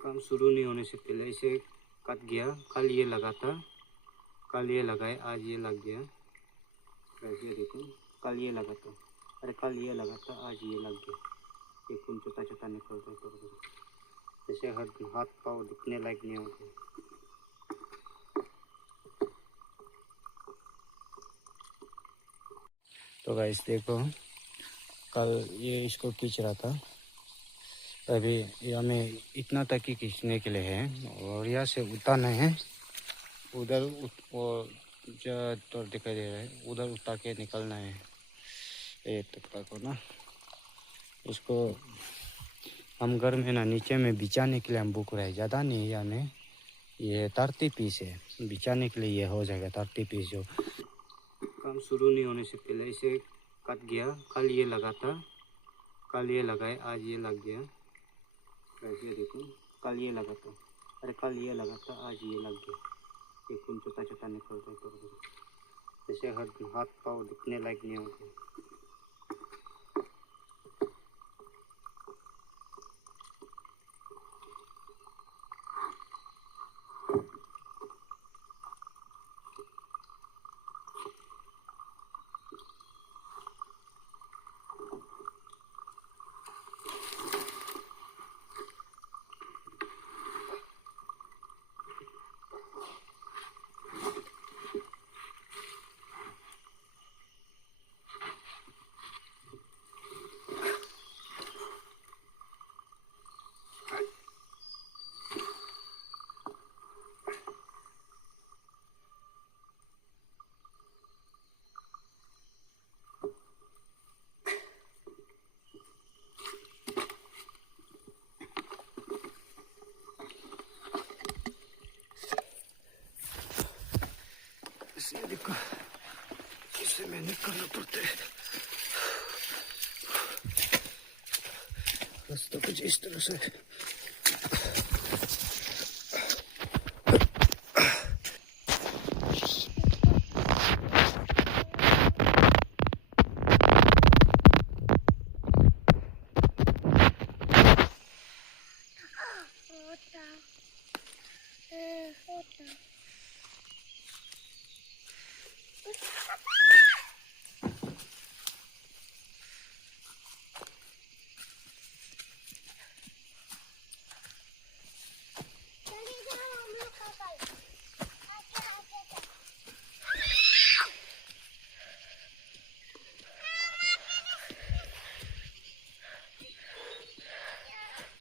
काम शुरू नहीं होने से पहले इसे कट गया। कल ये लगा था, कल ये लगाए, आज ये लग गया। ऐसे देखो, कल ये लगा था, अरे कल ये लगा था, आज ये लग गया। ये खून छोटा छोटा निकलता है तो जैसे हाथ पाँव दिखने लायक नहीं होते। तो गाइस देखो, कल ये इसको खींच रहा था, अभी ये हमें इतना तक ही खींचने के लिए है और यहाँ से उतारना है। उधर वो जो तो दिखाई दे रहा है, उधर उतार के निकलना है ये तबका को ना। इसको हम घर में ना नीचे में बिछाने के लिए हम बुक रहे हैं, ज़्यादा नहीं है हमें, ये 30 पीस है, बिछाने के लिए ये हो जाएगा 30 पीस। जो काम शुरू नहीं होने से पहले इसे कट गया। कल ये लगा था, कल ये लगाए, आज ये लग गया। ऐसे देखो, कल ये लगा था, अरे कल ये लगा था, आज ये लग गया। ये खून छोटा छोटा निकलता है तो जैसे हाथ पाँव दिखने लायक नहीं होते। इसे देखो, इसे मैंने करना पड़ता है बस। तो कुछ इस तरह से होता